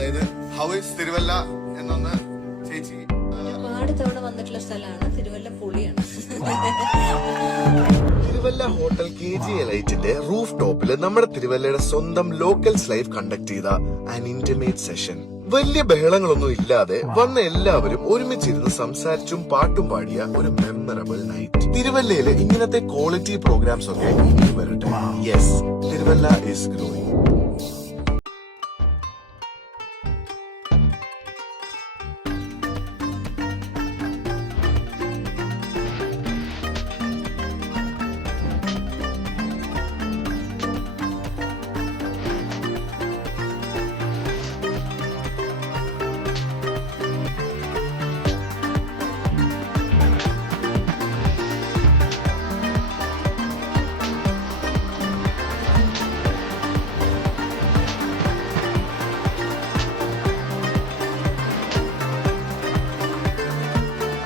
അതായത് how is Thiruvalla എന്നൊന്ന് ചേച്ചി ഒരുപാട് തവണ വന്നിട്ടുള്ള സ്ഥലമാണ് തിരുവല്ല. പൊളിയാണ്. തിരുവല്ല ഹോട്ടൽ KG എലൈറ്റിന്റെ റൂഫ് ടോപ്പില് നമ്മുടെ തിരുവല്ലയുടെ സ്വന്തം ലോക്കൽസ് ലൈവ് കണ്ടക്ട് ചെയ്ത ആൻ ഇന്റിമേറ്റ് സെഷൻ. വലിയ ബഹളങ്ങളൊന്നും ഇല്ലാതെ വന്ന എല്ലാവരും ഒരുമിച്ചിരുന്ന് സംസാരിച്ചും പാട്ടും പാടിയ ഒരു മെമ്മറബിൾ നൈറ്റ്. തിരുവല്ലയില് ഇങ്ങനത്തെ ക്വാളിറ്റി പ്രോഗ്രാംസ് ഒക്കെ ഇനി വരട്ടെ. Yes, Thiruvalla is growing.